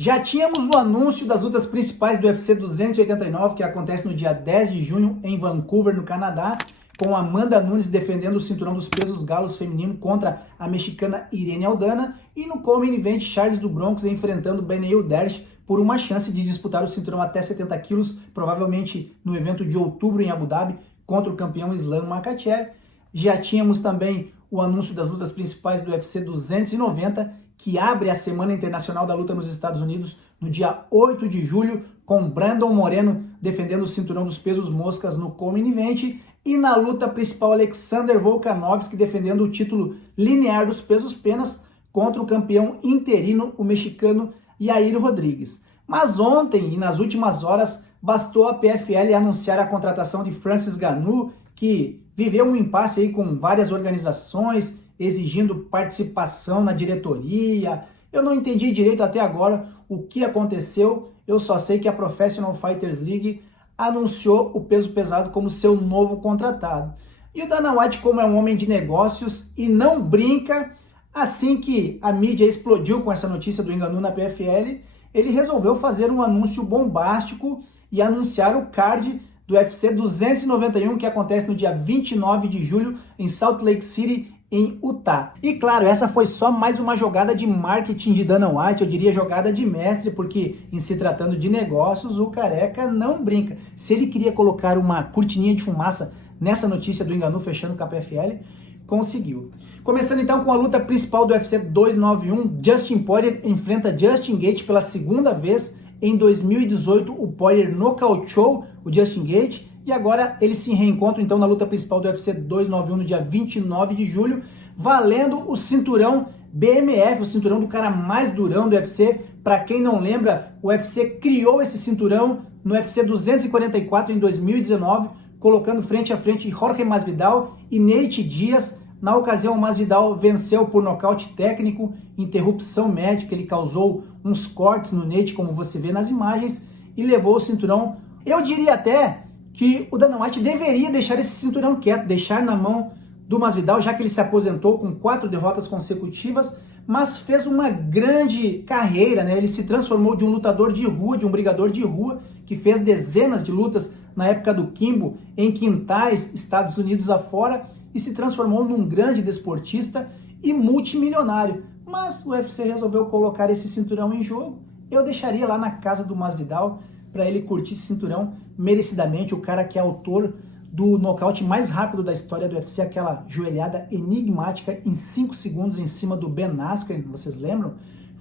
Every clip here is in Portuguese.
Já tínhamos o anúncio das lutas principais do UFC 289, que acontece no dia 10 de junho em Vancouver, no Canadá, com Amanda Nunes defendendo o cinturão dos pesos galos feminino contra a mexicana Irene Aldana, e no co-main event Charles do Bronx enfrentando Beneil Dariush por uma chance de disputar o cinturão até 70 quilos, provavelmente no evento de outubro em Abu Dhabi, contra o campeão Islam Makhachev. Já tínhamos também o anúncio das lutas principais do UFC 290, que abre a Semana Internacional da Luta nos Estados Unidos no dia 8 de julho, com Brandon Moreno defendendo o cinturão dos pesos moscas no co-main event, e na luta principal Alexander Volkanovski defendendo o título linear dos pesos penas contra o campeão interino, o mexicano Yair Rodrigues. Mas ontem e nas últimas horas bastou a PFL anunciar a contratação de Francis Ngannou, que viveu um impasse aí com várias organizações, exigindo participação na diretoria. Eu não entendi direito até agora o que aconteceu, eu só sei que a Professional Fighters League anunciou o peso pesado como seu novo contratado. E o Dana White, como é um homem de negócios e não brinca, assim que a mídia explodiu com essa notícia do Ngannou na PFL, ele resolveu fazer um anúncio bombástico e anunciar o card do UFC 291, que acontece no dia 29 de julho em Salt Lake City, em Utah. E claro, essa foi só mais uma jogada de marketing de Dana White, eu diria jogada de mestre, porque em se tratando de negócios, o careca não brinca. Se ele queria colocar uma cortininha de fumaça nessa notícia do Ngannou fechando com a PFL, conseguiu. Começando então com a luta principal do UFC 291, Justin Poirier enfrenta Justin Gaethje pela segunda vez. Em 2018, o Poirier nocauteou o Justin Gaethje, e agora eles se reencontram então na luta principal do UFC 291 no dia 29 de julho, valendo o cinturão BMF, o cinturão do cara mais durão do UFC. Para quem não lembra, o UFC criou esse cinturão no UFC 244 em 2019, colocando frente a frente Jorge Masvidal e Nate Diaz. Na ocasião, o Masvidal venceu por nocaute técnico, interrupção médica, ele causou uns cortes no Nate, como você vê nas imagens, e levou o cinturão. Eu diria até que o Dana White deveria deixar esse cinturão quieto, deixar na mão do Masvidal, já que ele se aposentou com 4 derrotas consecutivas, mas fez uma grande carreira, né? Ele se transformou de um lutador de rua, de um brigador de rua, que fez dezenas de lutas na época do Kimbo, em quintais, Estados Unidos afora, e se transformou num grande desportista e multimilionário. Mas o UFC resolveu colocar esse cinturão em jogo. Eu deixaria lá na casa do Masvidal para ele curtir esse cinturão merecidamente. O cara que é autor do nocaute mais rápido da história do UFC, aquela joelhada enigmática em 5 segundos em cima do Ben Askren, vocês lembram?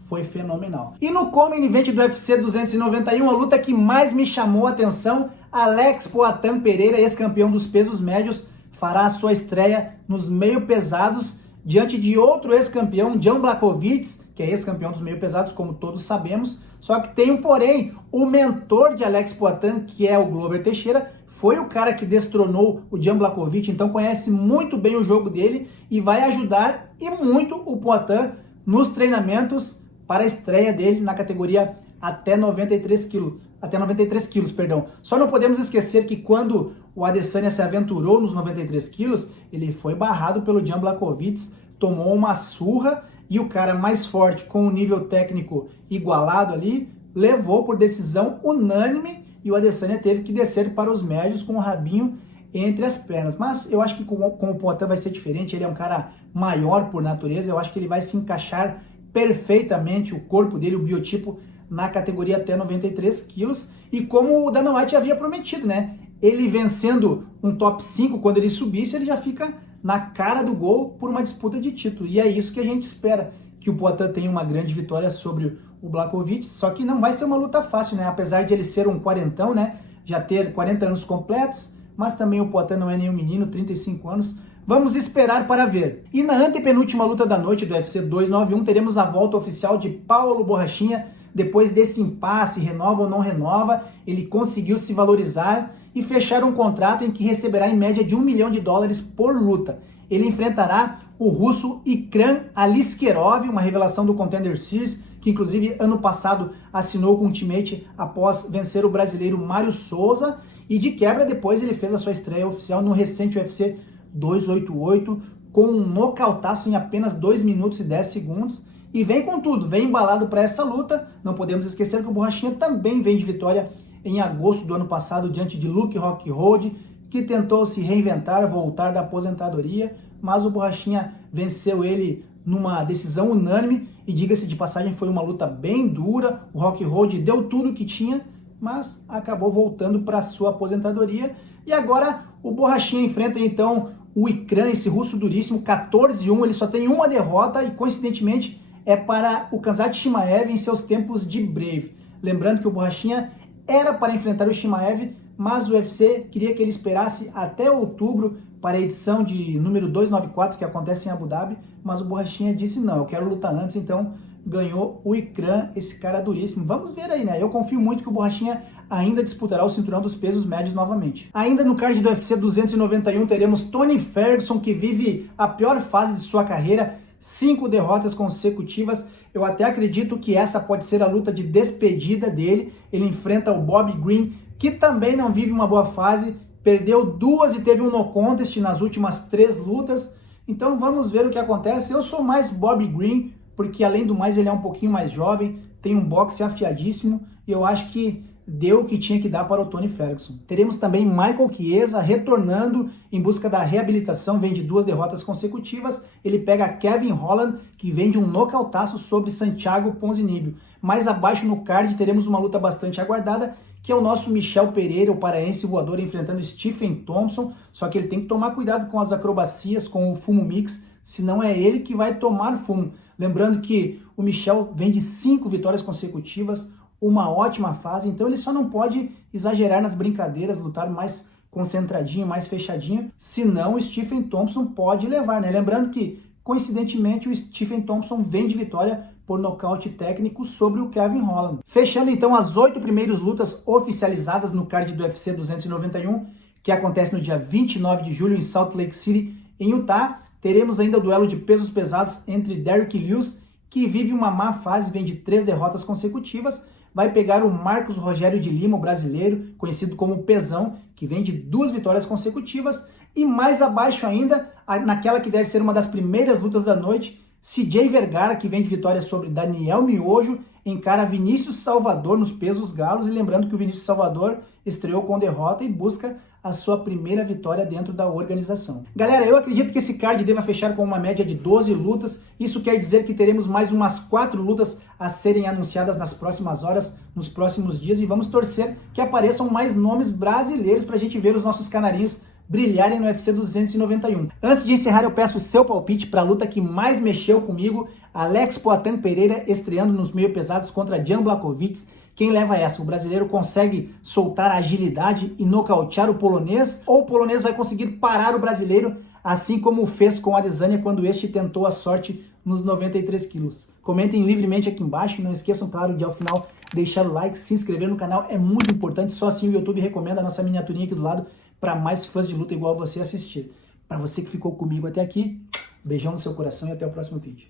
Foi fenomenal. E no co-main event do UFC 291, a luta que mais me chamou a atenção, Alex Poatan Pereira, ex-campeão dos pesos médios, fará a sua estreia nos meio pesados diante de outro ex-campeão, Jan Blachowicz, que é ex-campeão dos meio pesados, como todos sabemos. Só que tem um porém, o mentor de Alex Poatan, que é o Glover Teixeira, foi o cara que destronou o Jan Blachowicz, então conhece muito bem o jogo dele e vai ajudar e muito o Poatan nos treinamentos para a estreia dele na categoria até 93 quilos, perdão. Só não podemos esquecer que quando o Adesanya se aventurou nos 93 quilos, ele foi barrado pelo Jan Blachowicz, tomou uma surra, e o cara mais forte, com um nível técnico igualado ali, levou por decisão unânime, e o Adesanya teve que descer para os médios com o rabinho entre as pernas. Mas eu acho que com o Poatan vai ser diferente, ele é um cara maior por natureza, eu acho que ele vai se encaixar perfeitamente, o corpo dele, o biotipo, na categoria até 93 quilos, e como o Dana White havia prometido, né? Ele vencendo um top 5, quando ele subisse, ele já fica na cara do gol por uma disputa de título, e é isso que a gente espera, que o Poatan tenha uma grande vitória sobre o Blachowicz, só que não vai ser uma luta fácil, né? Apesar de ele ser um quarentão, né? Já ter 40 anos completos, mas também o Poatan não é nenhum menino, 35 anos, vamos esperar para ver. E na antepenúltima luta da noite do UFC 291, teremos a volta oficial de Paulo Borrachinha. Depois desse impasse, renova ou não renova, ele conseguiu se valorizar e fechar um contrato em que receberá em média de $1 milhão por luta. Ele enfrentará o russo Ikram Aliskerov, uma revelação do Contender Series, que inclusive ano passado assinou com o Ultimate após vencer o brasileiro Mário Souza, e de quebra depois ele fez a sua estreia oficial no recente UFC 288, com um nocautaço em apenas 2 minutos e 10 segundos, e vem com tudo, vem embalado para essa luta. Não podemos esquecer que o Borrachinha também vem de vitória em agosto do ano passado diante de Luke Rockhold, que tentou se reinventar, voltar da aposentadoria, mas o Borrachinha venceu ele numa decisão unânime, e diga-se de passagem, foi uma luta bem dura. O Rockhold deu tudo que tinha, mas acabou voltando para sua aposentadoria, e agora o Borrachinha enfrenta então o Ikran, esse russo duríssimo, 14-1, ele só tem uma derrota, e coincidentemente é para o Khamzat Chimaev em seus tempos de Brave. Lembrando que o Borrachinha era para enfrentar o Chimaev, mas o UFC queria que ele esperasse até outubro para a edição de número 294, que acontece em Abu Dhabi, mas o Borrachinha disse não, eu quero lutar antes, então ganhou o Ikran, esse cara duríssimo. Vamos ver aí, né? Eu confio muito que o Borrachinha ainda disputará o cinturão dos pesos médios novamente. Ainda no card do UFC 291 teremos Tony Ferguson, que vive a pior fase de sua carreira, 5 derrotas consecutivas. Eu até acredito que essa pode ser a luta de despedida dele. Ele enfrenta o Bobby Green, que também não vive uma boa fase, perdeu 2 e teve um no contest nas últimas 3 lutas. Então vamos ver o que acontece. Eu sou mais Bobby Green, porque além do mais ele é um pouquinho mais jovem, tem um boxe afiadíssimo, e eu acho que deu o que tinha que dar para o Tony Ferguson. Teremos também Michael Chiesa retornando em busca da reabilitação, vem de 2 derrotas consecutivas. Ele pega Kevin Holland, que vem de um nocautaço sobre Santiago Ponzinibbio. Mais abaixo no card teremos uma luta bastante aguardada, que é o nosso Michel Pereira, o paraense voador, enfrentando Stephen Thompson, só que ele tem que tomar cuidado com as acrobacias, com o fumo mix, senão é ele que vai tomar fumo. Lembrando que o Michel vem de 5 vitórias consecutivas, uma ótima fase, então ele só não pode exagerar nas brincadeiras, lutar mais concentradinho, mais fechadinho, senão o Stephen Thompson pode levar, né? Lembrando que, coincidentemente, o Stephen Thompson vem de vitória por nocaute técnico sobre o Kevin Holland. Fechando então as 8 primeiras lutas oficializadas no card do UFC 291, que acontece no dia 29 de julho em Salt Lake City, em Utah. Teremos ainda o duelo de pesos pesados entre Derrick Lewis, que vive uma má fase, vem de 3 derrotas consecutivas, vai pegar o Marcos Rogério de Lima, o brasileiro, conhecido como Pezão, que vem de 2 vitórias consecutivas, e mais abaixo ainda, naquela que deve ser uma das primeiras lutas da noite, CJ Vergara, que vem de vitória sobre Daniel Miojo, encara Vinícius Salvador nos pesos galos, e lembrando que o Vinícius Salvador estreou com derrota e busca a sua primeira vitória dentro da organização. Galera, eu acredito que esse card deva fechar com uma média de 12 lutas, isso quer dizer que teremos mais umas 4 lutas a serem anunciadas nas próximas horas, nos próximos dias, e vamos torcer que apareçam mais nomes brasileiros para a gente ver os nossos canarinhos brilharem no UFC 291. Antes de encerrar, eu peço o seu palpite para a luta que mais mexeu comigo, Alex Poatan Pereira estreando nos meio pesados contra Jan Blachowicz. Quem leva essa? O brasileiro consegue soltar a agilidade e nocautear o polonês? Ou o polonês vai conseguir parar o brasileiro, assim como fez com a Adesanya quando este tentou a sorte nos 93 quilos? Comentem livremente aqui embaixo, não esqueçam, claro, de ao final deixar o like, se inscrever no canal, é muito importante, só assim o YouTube recomenda a nossa miniaturinha aqui do lado para mais fãs de luta igual você assistir. Para você que ficou comigo até aqui, beijão no seu coração e até o próximo vídeo.